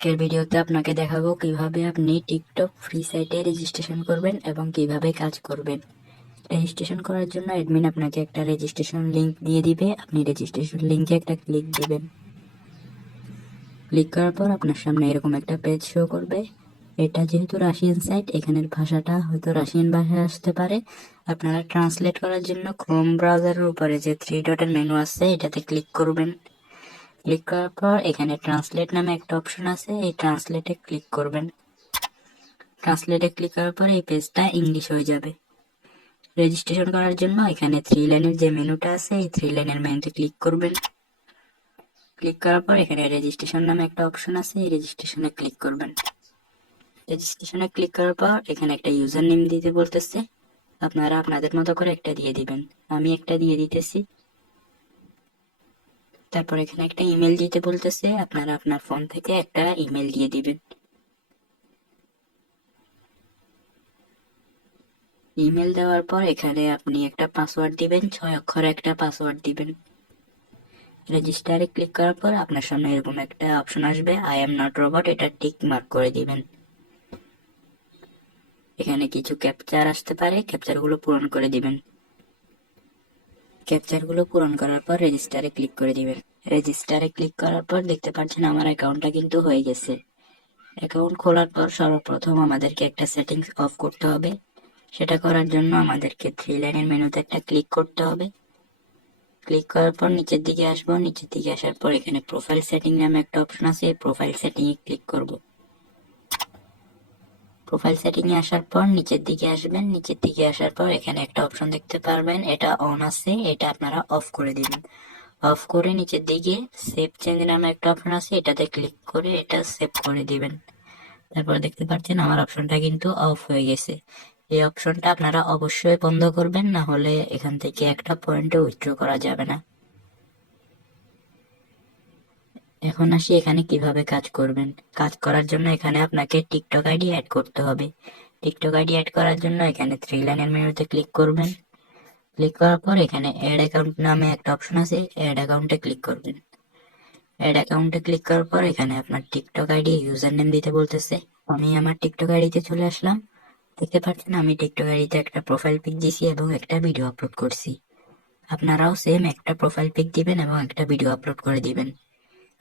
আজকের ভিডিওতে আপনাকে দেখাবো কিভাবে আপনি টিকটক ফ্রি সাইটে রেজিস্ট্রেশন করবেন এবং কিভাবে কাজ করবেন। রেজিস্ট্রেশন করার জন্য অ্যাডমিন আপনাকে একটা রেজিস্ট্রেশন লিংক দিয়ে দিবে। আপনি রেজিস্ট্রেশন লিংকে একটা ক্লিক দিবেন। ক্লিক করার পর আপনার সামনে এরকম একটা পেজ শো করবে। এটা যেহেতু রাশিয়ান সাইট, এখানের ভাষাটা হয়তো রাশিয়ান ভাষায় আসতে পারে। আপনারা ট্রান্সলেট করার জন্য ক্রোম ব্রাউজারের উপরে যে থ্রি ডটের মেনু আছে এটাতে ক্লিক করবেন। ক্লিক করার পর এখানে ট্রান্সলেট নামে একটা অপশন আছে, এই ট্রান্সলেটে ক্লিক করবেন। ট্রান্সলেটে ক্লিক করার পর এই পেজটা ইংলিশ হয়ে যাবে। রেজিস্ট্রেশন করার জন্য এখানে থ্রি লাইনের যে মেনুটা আছে এই থ্রি লাইনের মেনুতে ক্লিক করবেন। ক্লিক করার পর এখানে রেজিস্ট্রেশন নামে একটা অপশন আছে, এই রেজিস্ট্রেশনে ক্লিক করবেন। রেজিস্ট্রেশনে ক্লিক করার পর এখানে একটা ইউজার নেম দিতে বলতেছে, আপনারা আপনাদের মতো করে একটা দিয়ে দিবেন। আমি একটা দিয়ে দিতেছি। তারপর এখানে একটা ইমেল দিতে বলতেছে, আপনারা আপনার ফোন থেকে একটা ইমেল দিয়ে দিবেন। ইমেল দেওয়ার পর এখানে আপনি একটা পাসওয়ার্ড দিবেন, 6 অক্ষরের একটা পাসওয়ার্ড দিবেন। রেজিস্টারে ক্লিক করার পর আপনার সামনে এরকম একটা অপশন আসবে, আই এম নট রোবট, এটা টিক মার্ক করে দিবেন। এখানে কিছু ক্যাপচার আসতে পারে, ক্যাপচারগুলো পূরণ করে দিবেন। ক্যাপচারগুলো পূরণ করার পর রেজিস্টারে ক্লিক করে দিবেন। রেজিস্টারে ক্লিক করার পর দেখতে পাচ্ছেন আমার অ্যাকাউন্টটা কিন্তু হয়ে গেছে। অ্যাকাউন্ট খোলার পর সর্বপ্রথম আমাদেরকে একটা সেটিংস অফ করতে হবে। সেটা করার জন্য আমাদেরকে থ্রি লাইনের মেনুতে একটা ক্লিক করতে হবে। ক্লিক করার পর নিচের দিকে আসবো, নিচের দিকে আসার পর এখানে প্রোফাইল সেটিং নামে একটা অপশন আছে, এই প্রোফাইল সেটিং এ ক্লিক করব। প্রোফাইল সেটিং এ আসার পর নিচের দিকে আসবেন, নিচের দিকে আসার পর এখানে একটা অপশন দেখতে পারবেন, এটা অন আছে, এটা আপনারা অফ করে দিবেন। অফ করে নিচের দিকে সেভ চেঞ্জ নামে একটা অপশন আছে, এটাতে ক্লিক করে এটা সেভ করে দিবেন। তারপর দেখতে পাচ্ছেন আমার অপশনটা কিন্তু অফ হয়ে গেছে। এই অপশনটা আপনারা অবশ্যই বন্ধ করবেন, না হলে এখান থেকে একটা পয়েন্টও উইথড্র করা যাবে না। এখন আসি এখানে কিভাবে কাজ করবেন। কাজ করার জন্য এখানে আপনাকে টিকটক আইডি অ্যাড করতে হবে। টিকটক আইডি অ্যাড করার জন্য এখানে থ্রি লাইনের মেনুতে ক্লিক করবেন। ক্লিক করার পর এখানে অ্যাড অ্যাকাউন্ট নামে একটা অপশন আছে, অ্যাড অ্যাকাউন্টে ক্লিক করবেন। অ্যাড অ্যাকাউন্টে ক্লিক করার পর এখানে আপনার টিকটক আইডি ইউজার নেম দিতে বলতেছে। আমি আমার টিকটক আইডিতে চলে আসলাম। দেখতে পাচ্ছেন আমি টিকটক আইডিতে একটা প্রোফাইল পিক দিয়েছি এবং একটা ভিডিও আপলোড করছি। আপনারাও সেম একটা প্রোফাইল পিক দিবেন এবং একটা ভিডিও আপলোড করে দিবেন।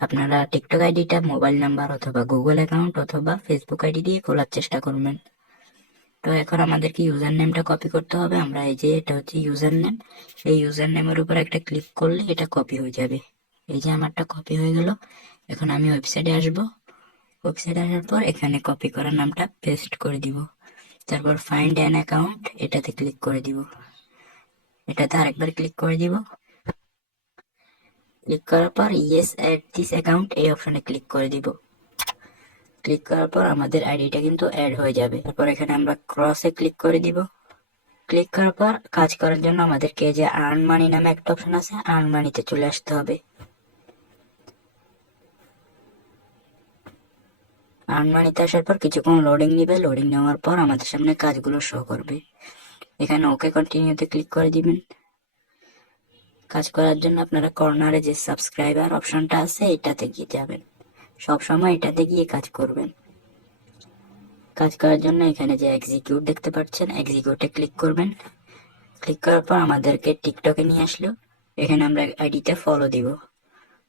আপনারা টিকটক আইডিটা মোবাইল নাম্বার অথবা গুগল অ্যাকাউন্ট অথবা ফেসবুক আইডি দিয়ে খোলার চেষ্টা করবেন। তো এখন আমাদেরকে ইউজার নেমটা কপি করতে হবে। আমরা এই যে এটা হচ্ছে ইউজার নেম, এই ইউজার নেমের উপর একটা ক্লিক করলে এটা কপি হয়ে যাবে। এই যে আমারটা কপি হয়ে গেল। এখন আমি ওয়েবসাইটে আসব। ওয়েবসাইটে আসার পর এখানে কপি করা নামটা পেস্ট করে দিব। তারপর ফাইন্ড অ্যান অ্যাকাউন্ট, এটাতে ক্লিক করে দিব। এটাতে আরেকবার ক্লিক করে দিব। ক্লিক করার পর ইয়েস অ্যাড দিস অ্যাকাউন্ট, এই অপশনে ক্লিক করে দিব। ক্লিক করার পর আমাদের আইডিটা কিন্তু অ্যাড হয়ে যাবে। তারপর এখানে আমরা ক্রসে ক্লিক করে দিব। ক্লিক করার পর কাজ করার জন্য আমাদেরকে যে আর্ন মানি নামে একটা অপশন আছে, আর্ন মানিতে চলে আসতে হবে। আর্ন মানিতে আসার পর কিছুক্ষণ লোডিং নিবে। লোডিং নেওয়ার পর আমাদের সামনে কাজগুলো শো করবে। এখানে ওকে কন্টিনিউতে ক্লিক করে দিবেন। কাজ করার জন্য আপনারা কর্নারে যে সাবস্ক্রাইবার অপশনটা আছে এটাতে গিয়ে যাবেন। সবসময় এটাতে গিয়ে কাজ করবেন। কাজ করার জন্য এখানে যে এক্সিকিউট দেখতে পাচ্ছেন, এক্সিকিউটে ক্লিক করবেন। ক্লিক করার পর আমাদেরকে টিকটকে নিয়ে আসলো। এখানে আমরা আইডিতে ফলো দিব।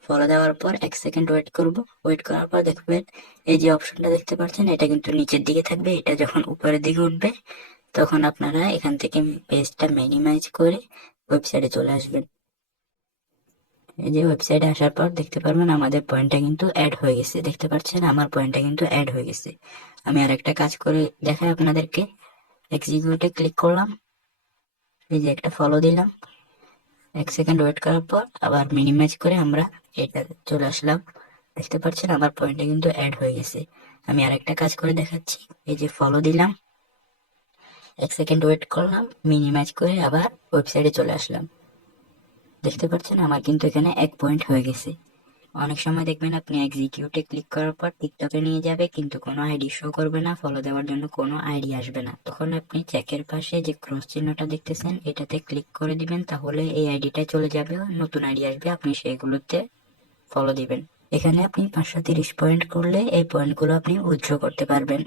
ফলো দেওয়ার পর 1 সেকেন্ড ওয়েট করব। ওয়েট করার পর দেখবেন এই যে অপশনটা দেখতে পাচ্ছেন এটা কিন্তু নিচের দিকে থাকবে। এটা যখন উপরের দিকে উঠবে তখন আপনারা এখান থেকে পেজটা মিনিমাইজ করে ওয়েবসাইটে চলে আসবেন। এই যে ওয়েবসাইটে আসার পর দেখতে পারবেন আমাদের পয়েন্টটা কিন্তু অ্যাড হয়ে গেছে। দেখতে পাচ্ছেন আমার পয়েন্টটা কিন্তু অ্যাড হয়ে গেছে। আমি আর একটা কাজ করে দেখাই আপনাদেরকে। এক্সিকিউটে ক্লিক করলাম, এই যে একটা ফলো দিলাম। 1 সেকেন্ড ওয়েট করার পর আবার মিনিমাইজ করে আমরা এটা চলে আসলাম। দেখতে পাচ্ছেন আমার পয়েন্টটা কিন্তু অ্যাড হয়ে গেছে। আমি আরেকটা কাজ করে দেখাচ্ছি। এই যে ফলো দিলাম, 1 সেকেন্ড ওয়েট করলাম, মিনিমাইজ করে আবার ওয়েবসাইটে চলে আসলাম। দেখতে পাচ্ছেন আমার কিন্তু এখানে 1 পয়েন্ট হয়ে গেছে। অনেক সময় দেখবেন আপনি এক্সিকিউটে ক্লিক করার পর টিকটকে নিয়ে যাবে কিন্তু কোনো আইডি শো করবে না, ফলো দেওয়ার জন্য কোনো আইডি আসবে না। তখন আপনি চেকের পাশে যে ক্রস চিহ্নটা দেখতেছেন এটাতে ক্লিক করে দিবেন, তাহলে এই আইডিটা চলে যাবে, নতুন আইডি আসবে, আপনি সেগুলোতে ফলো দিবেন। এখানে আপনি 530 পয়েন্ট করলে এই পয়েন্টগুলো আপনি উইথড্র করতে পারবেন।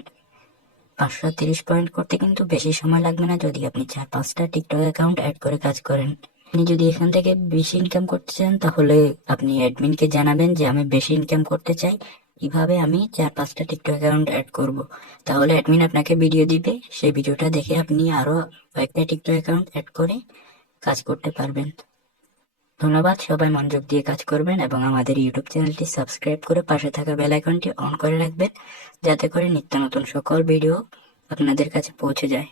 530 পয়েন্ট করতে কিন্তু বেশি সময় লাগবে না যদি আপনি 4-5টা টিকটক অ্যাকাউন্ট অ্যাড করে কাজ করেন। আপনি যদি এখান থেকে বেশি ইনকাম করতে চান তাহলে আপনি অ্যাডমিনকে জানাবেন যে আমি বেশি ইনকাম করতে চাই, কিভাবে আমি 4-5টা টিকটক অ্যাকাউন্ট অ্যাড করব। তাহলে অ্যাডমিন আপনাকে ভিডিও দিবে, সেই ভিডিওটা দেখে আপনি আরো কয়েকটা টিকটক অ্যাকাউন্ট অ্যাড করে কাজ করতে পারবেন। ধন্যবাদ, সবাই মনোযোগ দিয়ে কাজ করবেন এবং আমাদের ইউটিউব চ্যানেলটি সাবস্ক্রাইব করে পাশে থাকা বেল আইকনটি অন করে রাখবেন, যাতে করে নিত্য নতুন সকল ভিডিও আপনাদের কাছে পৌঁছে যায়।